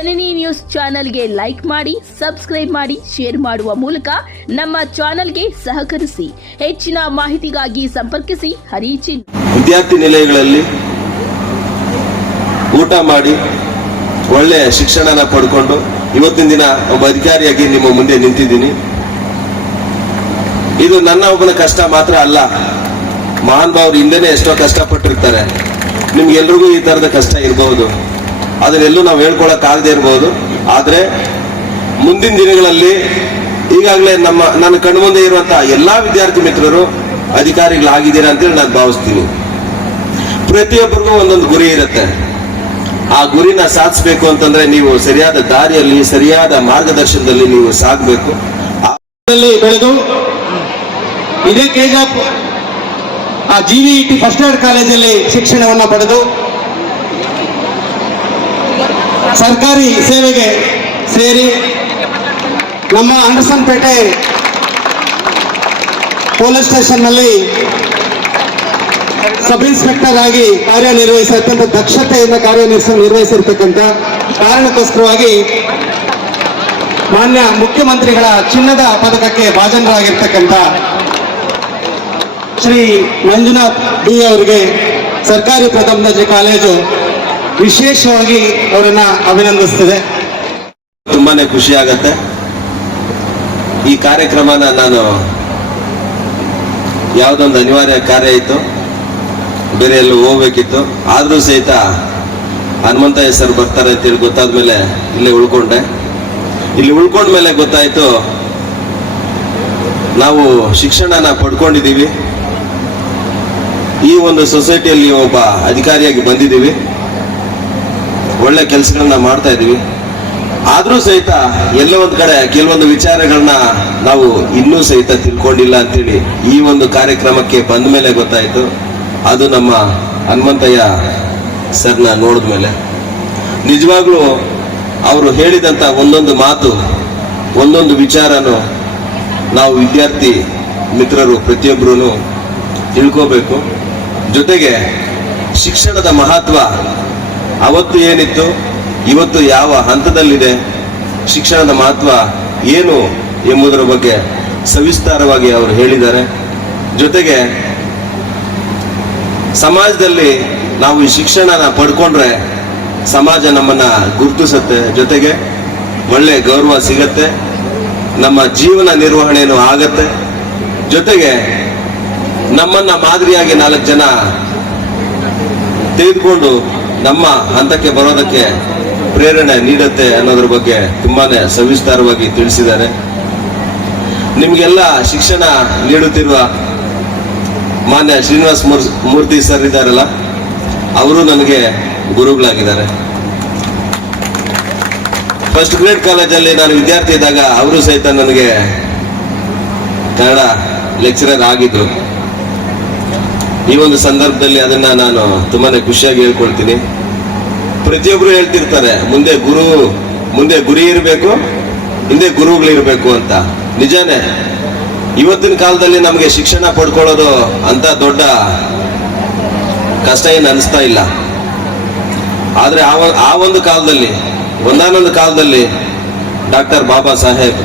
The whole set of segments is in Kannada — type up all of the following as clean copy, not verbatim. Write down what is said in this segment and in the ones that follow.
ಜನನಿ ನ್ಯೂಸ್ ಚಾನೆಲ್ಗೆ ಲೈಕ್ ಮಾಡಿ, ಸಬ್ಸ್ಕ್ರೈಬ್ ಮಾಡಿ, ಶೇರ್ ಮಾಡುವ ಮೂಲಕ ನಮ್ಮ ಚಾನೆಲ್ಗೆ ಸಹಕರಿಸಿ. ಹೆಚ್ಚಿನ ಮಾಹಿತಿಗಾಗಿ ಸಂಪರ್ಕಿಸಿ ಹರಿಚಿನ್. ವಿದ್ಯಾರ್ಥಿ ನಿಲಯಗಳಲ್ಲಿ ಊಟ ಮಾಡಿ ಒಳ್ಳೆಯ ಶಿಕ್ಷಣನ ಪಡ್ಕೊಂಡು ಇವತ್ತಿನ ದಿನ ಒಬ್ಬ ಅಧಿಕಾರಿಯಾಗಿ ನಿಮ್ಮ ಮುಂದೆ ನಿಂತಿದ್ದೀನಿ. ಇದು ನನ್ನ ಒಬ್ಬನ ಕಷ್ಟ ಮಾತ್ರ ಅಲ್ಲ, ಮಹಾನ್ ಭಾವರು ಹಿಂದೆನೆ ಎಷ್ಟೋ ಕಷ್ಟಪಟ್ಟಿರ್ತಾರೆ. ನಿಮ್ಗೆಲ್ರಿಗೂ ಈ ತರದ ಕಷ್ಟ ಇರಬಹುದು, ಅದನ್ನೆಲ್ಲೂ ನಾವು ಹೇಳ್ಕೊಳಕ್ ಆಗದೆ ಇರಬಹುದು. ಆದ್ರೆ ಮುಂದಿನ ದಿನಗಳಲ್ಲಿ ಈಗಾಗಲೇ ನನ್ನ ಕಣ್ಮುಂದೆ ಇರುವಂತಹ ಎಲ್ಲಾ ವಿದ್ಯಾರ್ಥಿ ಮಿತ್ರರು ಅಧಿಕಾರಿಗಳಾಗಿದ್ದೀರಾ ಅಂತೇಳಿ ನಾನು ಭಾವಿಸ್ತೀನಿ. ಪ್ರತಿಯೊಬ್ಬರಿಗೂ ಒಂದೊಂದು ಗುರಿ ಇರುತ್ತೆ. ಆ ಗುರಿನ ಸಾಧಿಸಬೇಕು ಅಂತಂದ್ರೆ ನೀವು ಸರಿಯಾದ ದಾರಿಯಲ್ಲಿ, ಸರಿಯಾದ ಮಾರ್ಗದರ್ಶನದಲ್ಲಿ ನೀವು ಸಾಗಬೇಕು. ಬೆಳೆದು ಇದೇ ಕೆಜಾಪ್ GVET ಫಸ್ಟ್ ಇಯರ್ ಕಾಲೇಜಲ್ಲಿ ಶಿಕ್ಷಣವನ್ನು ಪಡೆದು ಸರ್ಕಾರಿ ಸೇವೆಗೆ ಸೇರಿ ನಮ್ಮ ಅಂಡರ್ಸನ್ಪೇಟೆ ಪೊಲೀಸ್ ಸ್ಟೇಷನ್ನಲ್ಲಿ ಸಬ್ ಇನ್ಸ್ಪೆಕ್ಟರ್ ಆಗಿ ಕಾರ್ಯನಿರ್ವಹಿಸಿ ಅತ್ಯಂತ ದಕ್ಷತೆಯಿಂದ ಕಾರ್ಯನಿರ್ವಹಿಸಿರ್ತಕ್ಕಂಥ ಕಾರಣಕ್ಕೋಸ್ಕರವಾಗಿ ಮಾನ್ಯ ಮುಖ್ಯಮಂತ್ರಿಗಳ ಚಿನ್ನದ ಪದಕಕ್ಕೆ ಭಾಜನರಾಗಿರ್ತಕ್ಕಂಥ ಶ್ರೀ ಮಂಜುನಾಥ್ ಡಿ ಅವರಿಗೆ ಸರ್ಕಾರಿ ಪ್ರಥಮ ದರ್ಜೆ ಕಾಲೇಜು ವಿಶೇಷವಾಗಿ ಅವರನ್ನ ಅಭಿನಂದಿಸುತ್ತದೆ. ತುಂಬಾನೇ ಖುಷಿ ಆಗತ್ತೆ. ಈ ಕಾರ್ಯಕ್ರಮನ ನಾನು ಯಾವುದೊಂದು ಅನಿವಾರ್ಯ ಕಾರ್ಯ ಇತ್ತು, ಬೇರೆ ಎಲ್ಲೂ ಹೋಗ್ಬೇಕಿತ್ತು, ಆದ್ರೂ ಸಹಿತ ಹನುಮಂತ ಹೆಸರು ಬರ್ತಾರೆ ಅಂತೇಳಿ ಗೊತ್ತಾದ್ಮೇಲೆ ಇಲ್ಲೇ ಉಳ್ಕೊಂಡೆ. ಇಲ್ಲಿ ಉಳ್ಕೊಂಡ್ಮೇಲೆ ಗೊತ್ತಾಯ್ತು ನಾವು ಶಿಕ್ಷಣನ ಪಡ್ಕೊಂಡಿದ್ದೀವಿ, ಈ ಒಂದು ಸೊಸೈಟಿಯಲ್ಲಿ ಒಬ್ಬ ಅಧಿಕಾರಿಯಾಗಿ ಬಂದಿದ್ದೀವಿ, ಒಳ್ಳೆ ಕೆಲಸಗಳನ್ನ ಮಾಡ್ತಾ ಇದ್ದೀವಿ. ಆದ್ರೂ ಸಹಿತ ಎಲ್ಲ ಒಂದ್ ಕಡೆ ಕೆಲವೊಂದು ವಿಚಾರಗಳನ್ನ ನಾವು ಇನ್ನೂ ಸಹಿತ ತಿಳ್ಕೊಂಡಿಲ್ಲ ಅಂತೇಳಿ ಈ ಒಂದು ಕಾರ್ಯಕ್ರಮಕ್ಕೆ ಬಂದ ಮೇಲೆ ಗೊತ್ತಾಯ್ತು. ಅದು ನಮ್ಮ ಹನುಮಂತಯ್ಯ ಸರ್ನ ನೋಡಿದ್ಮೇಲೆ ನಿಜವಾಗ್ಲೂ ಅವರು ಹೇಳಿದಂತ ಒಂದೊಂದು ಮಾತು, ಒಂದೊಂದು ವಿಚಾರನು ನಾವು ವಿದ್ಯಾರ್ಥಿ ಮಿತ್ರರು ಪ್ರತಿಯೊಬ್ಬರೂ ತಿಳ್ಕೋಬೇಕು. ಜೊತೆಗೆ ಶಿಕ್ಷಣದ ಮಹತ್ವ ಅವತ್ತು ಏನಿತ್ತು, ಇವತ್ತು ಯಾವ ಹಂತದಲ್ಲಿದೆ, ಶಿಕ್ಷಣದ ಮಹತ್ವ ಏನು ಎಂಬುದರ ಬಗ್ಗೆ ಸವಿಸ್ತಾರವಾಗಿ ಅವರು ಹೇಳಿದ್ದಾರೆ. ಜೊತೆಗೆ ಸಮಾಜದಲ್ಲಿ ನಾವು ಈ ಶಿಕ್ಷಣನ ಪಡ್ಕೊಂಡ್ರೆ ಸಮಾಜ ನಮ್ಮನ್ನ ಗುರುತಿಸುತ್ತೆ, ಜೊತೆಗೆ ಒಳ್ಳೆ ಗೌರವ ಸಿಗತ್ತೆ, ನಮ್ಮ ಜೀವನ ನಿರ್ವಹಣೆನೂ ಆಗತ್ತೆ, ಜೊತೆಗೆ ನಮ್ಮನ್ನ ಮಾದರಿಯಾಗಿ 4 ಜನ ತೆಗೆದುಕೊಂಡು ನಮ್ಮ ಹಂತಕ್ಕೆ ಬರೋದಕ್ಕೆ ಪ್ರೇರಣೆ ನೀಡುತ್ತೆ ಅನ್ನೋದ್ರ ಬಗ್ಗೆ ತುಂಬಾನೇ ಸವಿಸ್ತಾರವಾಗಿ ತಿಳಿಸಿದ್ದಾರೆ. ನಿಮ್ಗೆಲ್ಲ ಶಿಕ್ಷಣ ನೀಡುತ್ತಿರುವ ಮಾನ್ಯ ಶ್ರೀನಿವಾಸ್ ಮೂರ್ತಿ ಸರ್ ಇದ್ದಾರಲ್ಲ, ಅವರು ನನಗೆ ಗುರುಗಳಾಗಿದ್ದಾರೆ. ಫಸ್ಟ್ ಗ್ರೇಡ್ ಕಾಲೇಜಲ್ಲಿ ನಾನು ವಿದ್ಯಾರ್ಥಿ ಇದ್ದಾಗ ಅವರು ಸಹಿತ ನನಗೆ ಕನ್ನಡ ಲೆಕ್ಚರರ್ ಆಗಿದ್ರು. ಈ ಒಂದು ಸಂದರ್ಭದಲ್ಲಿ ಅದನ್ನ ನಾನು ತುಂಬಾನೇ ಖುಷಿಯಾಗಿ ಹೇಳ್ಕೊಳ್ತೀನಿ. ಪ್ರತಿಯೊಬ್ರು ಹೇಳ್ತಿರ್ತಾರೆ ಮುಂದೆ ಗುರಿ ಇರಬೇಕು, ಹಿಂದೆ ಗುರುಗಳಿರ್ಬೇಕು ಅಂತ. ನಿಜಾನೇ, ಇವತ್ತಿನ ಕಾಲದಲ್ಲಿ ನಮಗೆ ಶಿಕ್ಷಣ ಪಡ್ಕೊಳ್ಳೋದು ಅಂತ ದೊಡ್ಡ ಕಷ್ಟ ಏನು ಅನಿಸ್ತಾ ಇಲ್ಲ. ಆದ್ರೆ ಆ ಒಂದು ಕಾಲದಲ್ಲಿ, ಒಂದಾನೊಂದು ಕಾಲದಲ್ಲಿ ಡಾಕ್ಟರ್ ಬಾಬಾ ಸಾಹೇಬ್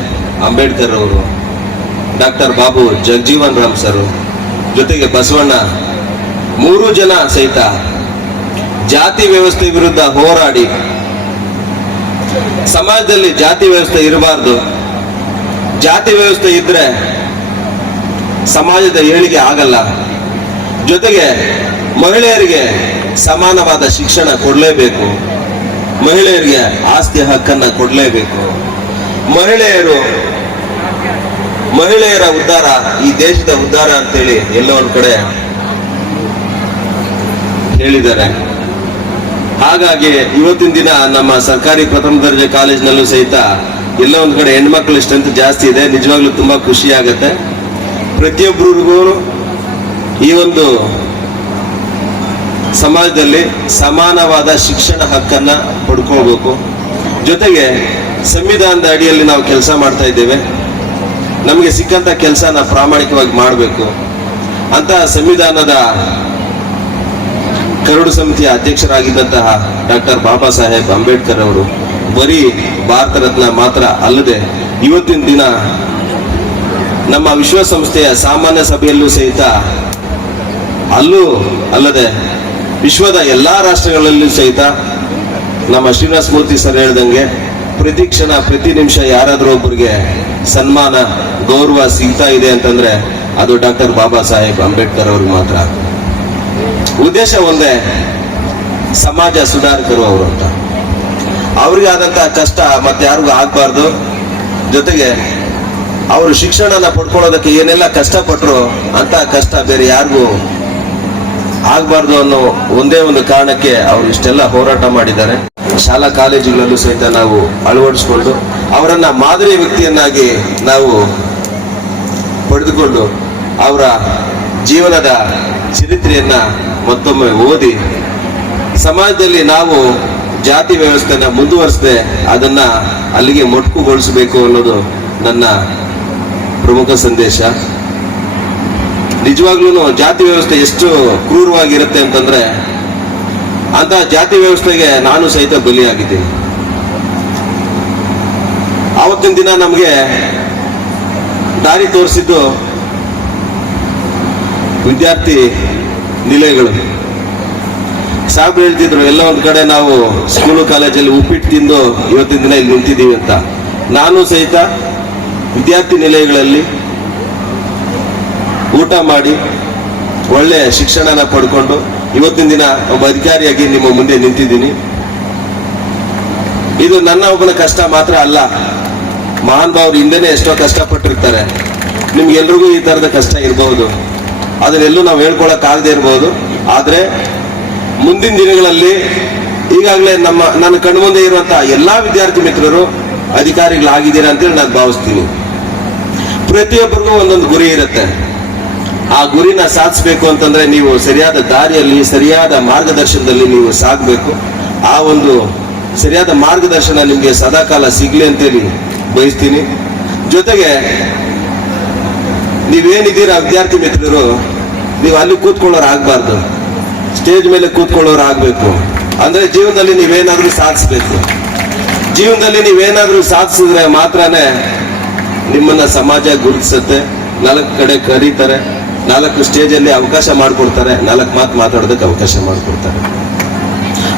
ಅಂಬೇಡ್ಕರ್ ಅವರು, ಡಾಕ್ಟರ್ ಬಾಬು ಜಗಜೀವನ್ ರಾಮ್ ಸರ್, ಜೊತೆಗೆ ಬಸವಣ್ಣ, 3 ಜನ ಸಹಿತ ಜಾತಿ ವ್ಯವಸ್ಥೆ ವಿರುದ್ಧ ಹೋರಾಡಿ ಸಮಾಜದಲ್ಲಿ ಜಾತಿ ವ್ಯವಸ್ಥೆ ಇರಬಾರ್ದು, ಜಾತಿ ವ್ಯವಸ್ಥೆ ಇದ್ರೆ ಸಮಾಜದ ಏಳಿಗೆ ಆಗಲ್ಲ, ಜೊತೆಗೆ ಮಹಿಳೆಯರಿಗೆ ಸಮಾನವಾದ ಶಿಕ್ಷಣ ಕೊಡಲೇಬೇಕು, ಮಹಿಳೆಯರಿಗೆ ಆಸ್ತಿ ಹಕ್ಕನ್ನ ಕೊಡಲೇಬೇಕು, ಮಹಿಳೆಯರ ಉದ್ಧಾರ ಈ ದೇಶದ ಉದ್ಧಾರ ಅಂತೇಳಿ ಎಲ್ಲ ಒಂದ್ ಕಡೆ ಹೇಳಿದ್ದಾರೆ. ಹಾಗಾಗಿ ಇವತ್ತಿನ ದಿನ ನಮ್ಮ ಸರ್ಕಾರಿ ಪ್ರಥಮ ದರ್ಜೆ ಕಾಲೇಜಿನಲ್ಲೂ ಸಹಿತ ಎಲ್ಲ ಒಂದ್ ಕಡೆ ಹೆಣ್ಮಕ್ಳ ಸ್ಟ್ರೆಂತ್ ಜಾಸ್ತಿ ಇದೆ. ನಿಜವಾಗ್ಲೂ ತುಂಬಾ ಖುಷಿ ಆಗತ್ತೆ. ಪ್ರತಿಯೊಬ್ಬರಿಗೂ ಈ ಒಂದು ಸಮಾಜದಲ್ಲಿ ಸಮಾನವಾದ ಶಿಕ್ಷಣ ಹಕ್ಕನ್ನ ಪಡ್ಕೊಳ್ಬೇಕು. ಜೊತೆಗೆ ಸಂವಿಧಾನದ ಅಡಿಯಲ್ಲಿ ನಾವು ಕೆಲಸ ಮಾಡ್ತಾ ಇದ್ದೇವೆ, ನಮಗೆ ಸಿಕ್ಕಂತ ಕೆಲಸನ ಪ್ರಾಮಾಣಿಕವಾಗಿ ಮಾಡಬೇಕು ಅಂತ ಸಂವಿಧಾನದ ಕರಡು ಸಮಿತಿಯ ಅಧ್ಯಕ್ಷರಾಗಿದ್ದಂತಹ ಡಾಕ್ಟರ್ ಬಾಬಾ ಸಾಹೇಬ್ ಅಂಬೇಡ್ಕರ್ ಅವರು ಬರೀ ಭಾರತ ರತ್ನ ಮಾತ್ರ ಅಲ್ಲದೆ ಇವತ್ತಿನ ದಿನ ನಮ್ಮ ವಿಶ್ವಸಂಸ್ಥೆಯ ಸಾಮಾನ್ಯ ಸಭೆಯಲ್ಲೂ ಸಹಿತ ಅಲ್ಲೂ ಅಲ್ಲದೆ ವಿಶ್ವದ ಎಲ್ಲಾ ರಾಷ್ಟ್ರಗಳಲ್ಲೂ ಸಹಿತ ನಮ್ಮ ಶ್ರೀನಿವಾಸ ಮೂರ್ತಿ ಸರ್ ಹೇಳ್ದಂಗೆ ಪ್ರತಿ ಕ್ಷಣ ಪ್ರತಿ ನಿಮಿಷ ಯಾರಾದ್ರೂ ಒಬ್ಬರಿಗೆ ಸನ್ಮಾನ ಗೌರವ ಸಿಗ್ತಾ ಇದೆ ಅಂತಂದ್ರೆ ಅದು ಡಾಕ್ಟರ್ ಬಾಬಾ ಸಾಹೇಬ್ ಅಂಬೇಡ್ಕರ್ ಅವ್ರಿಗೆ ಮಾತ್ರ. ಉದ್ದೇಶ ಒಂದೇ, ಸಮಾಜ ಸುಧಾರಕರು ಅವರು ಅಂತ. ಅವ್ರಿಗೆ ಆದಂತಹ ಕಷ್ಟ ಮತ್ತೆ ಯಾರಿಗೂ ಆಗ್ಬಾರ್ದು. ಜೊತೆಗೆ ಅವರು ಶಿಕ್ಷಣನ ಪಡ್ಕೊಳ್ಳೋದಕ್ಕೆ ಏನೆಲ್ಲ ಕಷ್ಟಪಟ್ರು ಅಂತ ಕಷ್ಟ ಬೇರೆ ಯಾರಿಗೂ ಆಗ್ಬಾರ್ದು ಅನ್ನೋ ಒಂದೇ ಒಂದು ಕಾರಣಕ್ಕೆ ಅವರು ಇಷ್ಟೆಲ್ಲ ಹೋರಾಟ ಮಾಡಿದ್ದಾರೆ. ಶಾಲಾ ಕಾಲೇಜುಗಳಲ್ಲೂ ಸಹಿತ ನಾವು ಅಳವಡಿಸಿಕೊಂಡು ಅವರನ್ನ ಮಾದರಿ ವ್ಯಕ್ತಿಯನ್ನಾಗಿ ನಾವು ಪಡೆದುಕೊಂಡು ಅವರ ಜೀವನದ ಚರಿತ್ರೆಯನ್ನ ಮತ್ತೊಮ್ಮೆ ಓದಿ ಸಮಾಜದಲ್ಲಿ ನಾವು ಜಾತಿ ವ್ಯವಸ್ಥೆನ ಮುಂದುವರಿಸದೆ ಅದನ್ನ ಅಲ್ಲಿಗೆ ಮೊಟಕುಗೊಳಿಸಬೇಕು ಅನ್ನೋದು ನನ್ನ ಪ್ರಮುಖ ಸಂದೇಶ. ನಿಜವಾಗ್ಲೂ ಜಾತಿ ವ್ಯವಸ್ಥೆ ಎಷ್ಟು ಕ್ರೂರವಾಗಿರುತ್ತೆ ಅಂತಂದ್ರೆ ಅಂತ ಜಾತಿ ವ್ಯವಸ್ಥೆಗೆ ನಾನು ಸಹಿತ ಬಲಿಯಾಗಿದ್ದೀನಿ. ಆವತ್ತಿನ ದಿನ ನಮಗೆ ದಾರಿ ತೋರಿಸಿದ್ದು ವಿದ್ಯಾರ್ಥಿ ನಿಲಯಗಳು. ಸಾಹೇಬ್ರು ಹೇಳ್ತಿದ್ರು, ಎಲ್ಲ ಒಂದ್ ಕಡೆ ನಾವು ಸ್ಕೂಲು ಕಾಲೇಜಲ್ಲಿ ಉಪ್ಪಿಟ್ಟು ತಿಂದು ಇವತ್ತಿನ ದಿನ ಇಲ್ಲಿ ನಿಂತಿದ್ದೀವಿ ಅಂತ. ನಾನು ಸಹಿತ ವಿದ್ಯಾರ್ಥಿ ನಿಲಯಗಳಲ್ಲಿ ಊಟ ಮಾಡಿ ಒಳ್ಳೆ ಶಿಕ್ಷಣನ ಪಡ್ಕೊಂಡು ಇವತ್ತಿನ ದಿನ ಒಬ್ಬ ಅಧಿಕಾರಿಯಾಗಿ ನಿಮ್ಮ ಮುಂದೆ ನಿಂತಿದ್ದೀನಿ. ಇದು ನನ್ನ ಒಬ್ಬನ ಕಷ್ಟ ಮಾತ್ರ ಅಲ್ಲ, ಮಹಾನ್ ಭಾವರು ಹಿಂದೆನೆ ಎಷ್ಟೋ ಕಷ್ಟಪಟ್ಟಿರ್ತಾರೆ. ನಿಮ್ಗೆಲ್ರಿಗೂ ಈ ತರದ ಕಷ್ಟ ಇರಬಹುದು, ಅದನ್ನೆಲ್ಲೂ ನಾವು ಹೇಳ್ಕೊಳಕ್ ಆಗದೆ ಇರಬಹುದು. ಆದ್ರೆ ಮುಂದಿನ ದಿನಗಳಲ್ಲಿ ಈಗಾಗಲೇ ನನ್ನ ಕಣ್ಮುಂದೆ ಇರುವಂತಹ ಎಲ್ಲಾ ವಿದ್ಯಾರ್ಥಿ ಮಿತ್ರರು ಅಧಿಕಾರಿಗಳಾಗಿದ್ದೀರಾ ಅಂತೇಳಿ ನಾನು ಭಾವಿಸ್ತೀನಿ. ಪ್ರತಿಯೊಬ್ಬರಿಗೂ ಒಂದೊಂದು ಗುರಿ ಇರುತ್ತೆ. ಆ ಗುರಿನ ಸಾಧಿಸಬೇಕು ಅಂತಂದ್ರೆ ನೀವು ಸರಿಯಾದ ದಾರಿಯಲ್ಲಿ ಸರಿಯಾದ ಮಾರ್ಗದರ್ಶನದಲ್ಲಿ ನೀವು ಸಾಗಬೇಕು. ಆ ಒಂದು ಸರಿಯಾದ ಮಾರ್ಗದರ್ಶನ ನಿಮ್ಗೆ ಸದಾಕಾಲ ಸಿಗ್ಲಿ ಅಂತೇಳಿ ಬಯಸ್ತೀನಿ. ಜೊತೆಗೆ ನೀವೇನಿದ್ದೀರಾ ವಿದ್ಯಾರ್ಥಿ ಮಿತ್ರರು, ನೀವು ಅಲ್ಲಿ ಕೂತ್ಕೊಳ್ಳೋರು ಆಗ್ಬಾರ್ದು, ಸ್ಟೇಜ್ ಮೇಲೆ ಕೂತ್ಕೊಳ್ಳೋರು ಆಗ್ಬೇಕು. ಅಂದ್ರೆ ಜೀವನದಲ್ಲಿ ನೀವೇನಾದ್ರೂ ಸಾಧಿಸ್ಬೇಕು. ಜೀವನದಲ್ಲಿ ನೀವೇನಾದ್ರೂ ಸಾಧಿಸಿದ್ರೆ ಮಾತ್ರನೇ ನಿಮ್ಮನ್ನ ಸಮಾಜ ಗುರುತಿಸುತ್ತೆ, 4 ಕಡೆ ಕರೀತಾರೆ, 4 ಸ್ಟೇಜಲ್ಲಿ ಅವಕಾಶ ಮಾಡಿಕೊಡ್ತಾರೆ, 4 ಮಾತು ಮಾತಾಡೋದಕ್ಕೆ ಅವಕಾಶ ಮಾಡಿಕೊಡ್ತಾರೆ.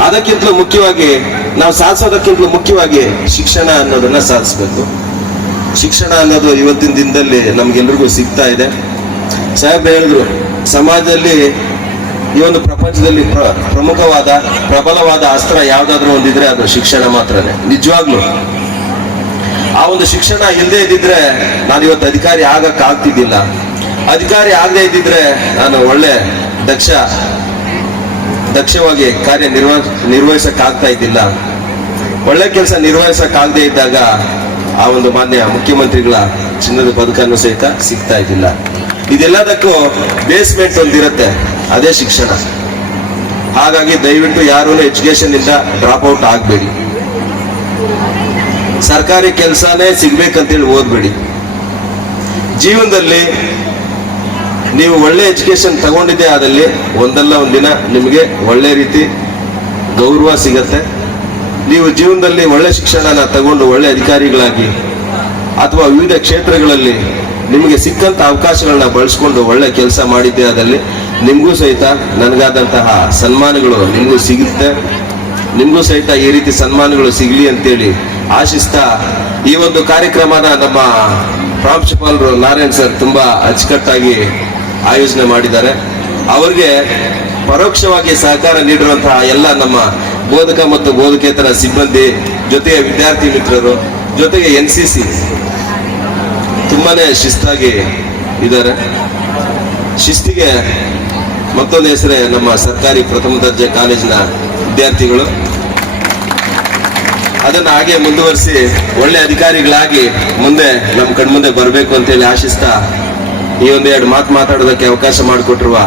ಅದಕ್ಕಿಂತಲೂ ಮುಖ್ಯವಾಗಿ ನಾವು ಸಾಧಿಸೋದಕ್ಕಿಂತಲೂ ಮುಖ್ಯವಾಗಿ ಶಿಕ್ಷಣ ಅನ್ನೋದನ್ನ ಸಾಧಿಸ್ಬೇಕು. ಶಿಕ್ಷಣ ಅನ್ನೋದು ಇವತ್ತಿನ ದಿನದಲ್ಲಿ ನಮ್ಗೆಲ್ರಿಗೂ ಸಿಗ್ತಾ ಇದೆ. ಸಾಹೇಬ್ ಹೇಳಿದ್ರು, ಸಮಾಜದಲ್ಲಿ ಈ ಒಂದು ಪ್ರಪಂಚದಲ್ಲಿ ಪ್ರಮುಖವಾದ ಪ್ರಬಲವಾದ ಅಸ್ತ್ರ ಯಾವ್ದಾದ್ರು ಒಂದಿದ್ರೆ ಅದು ಶಿಕ್ಷಣ ಮಾತ್ರನೇ. ನಿಜವಾಗ್ಲು ಆ ಒಂದು ಶಿಕ್ಷಣ ಇಲ್ಲದೆ ಇದ್ದಿದ್ರೆ ನಾನು ಇವತ್ತು ಅಧಿಕಾರಿ ಆಗಕ್ ಆಗ್ತಿದ್ದಿಲ್ಲ. ಅಧಿಕಾರಿ ಆಗದೆ ಇದ್ದಿದ್ರೆ ನಾನು ಒಳ್ಳೆ ದಕ್ಷವಾಗಿ ಕಾರ್ಯ ನಿರ್ವಹಿಸಕ್ ಆಗ್ತಾ ಇದ್ದಿಲ್ಲ. ಒಳ್ಳೆ ಕೆಲಸ ನಿರ್ವಹಿಸಕ್ ಆಗದೆ ಇದ್ದಾಗ ಆ ಒಂದು ಮಾನ್ಯ ಮುಖ್ಯಮಂತ್ರಿಗಳ ಚಿನ್ನದ ಪದಕನೂ ಸಹಿತ ಸಿಗ್ತಾ ಇದ್ದಿಲ್ಲ. ಇದೆಲ್ಲದಕ್ಕೂ ಬೇಸ್ಮೆಂಟ್ ಒಂದಿರುತ್ತೆ, ಅದೇ ಶಿಕ್ಷಣ. ಹಾಗಾಗಿ ದಯವಿಟ್ಟು ಯಾರು ಎಜುಕೇಶನ್ ಇಂದ ಡ್ರಾಪ್ ಔಟ್ ಆಗ್ಬೇಡಿ. ಸರ್ಕಾರಿ ಕೆಲಸನೇ ಸಿಗ್ಬೇಕಂತೇಳಿ ಓದ್ಬೇಡಿ. ಜೀವನದಲ್ಲಿ ನೀವು ಒಳ್ಳೆ ಎಜುಕೇಶನ್ ತಗೊಂಡಿದ್ದೇ ಆದಲ್ಲಿ ಒಂದಲ್ಲ ಒಂದಿನ ನಿಮಗೆ ಒಳ್ಳೆ ರೀತಿ ಗೌರವ ಸಿಗತ್ತೆ. ನೀವು ಜೀವನದಲ್ಲಿ ಒಳ್ಳೆ ಶಿಕ್ಷಣನ ತಗೊಂಡು ಒಳ್ಳೆ ಅಧಿಕಾರಿಗಳಾಗಿ ಅಥವಾ ವಿವಿಧ ಕ್ಷೇತ್ರಗಳಲ್ಲಿ ನಿಮಗೆ ಸಿಕ್ಕಂತ ಅವಕಾಶಗಳನ್ನ ಬಳಸ್ಕೊಂಡು ಒಳ್ಳೆ ಕೆಲಸ ಮಾಡಿದ್ದೇ ಆದಲ್ಲಿ ನಿಮಗೂ ಸಹಿತ ನನಗಾದಂತಹ ಸನ್ಮಾನಗಳು ನಿಮಗೂ ಸಿಗುತ್ತೆ. ನಿಮಗೂ ಸಹಿತ ಈ ರೀತಿ ಸನ್ಮಾನಗಳು ಸಿಗ್ಲಿ ಅಂತೇಳಿ ಆಶಿಸ್ತಾ ಈ ಒಂದು ಕಾರ್ಯಕ್ರಮನ ನಮ್ಮ ಪ್ರಾಂಶುಪಾಲರು ನಾರಾಯಣ್ ಸರ್ ತುಂಬಾ ಅಚ್ಚುಕಟ್ಟಾಗಿ ಆಯೋಜನೆ ಮಾಡಿದ್ದಾರೆ. ಅವರಿಗೆ ಪರೋಕ್ಷವಾಗಿ ಸಹಕಾರ ನೀಡಿರುವಂತಹ ಎಲ್ಲ ನಮ್ಮ ಬೋಧಕ ಮತ್ತು ಬೋಧಕೇತರ ಸಿಬ್ಬಂದಿ, ಜೊತೆಗೆ ವಿದ್ಯಾರ್ಥಿ ಮಿತ್ರರು, ಜೊತೆಗೆ NCC ತುಂಬಾನೇ ಶಿಸ್ತಾಗಿ ಇದ್ದಾರೆ. ಶಿಸ್ತಿಗೆ ಮತ್ತೊಂದು ಹೆಸರೇ ನಮ್ಮ ಸರ್ಕಾರಿ ಪ್ರಥಮ ದರ್ಜೆ ಕಾಲೇಜಿನ ವಿದ್ಯಾರ್ಥಿಗಳು. ಅದನ್ನ ಹಾಗೆ ಮುಂದುವರಿಸಿ ಒಳ್ಳೆ ಅಧಿಕಾರಿಗಳಾಗಿ ಮುಂದೆ ನಮ್ಮ ಕಣ್ಮುಂದೆ ಬರಬೇಕು ಅಂತೇಳಿ ಆಶಿಸ್ತಾ ಈ 1-2 ಮಾತು ಮಾತಾಡೋದಕ್ಕೆ ಅವಕಾಶ ಮಾಡಿಕೊಟ್ಟಿರುವ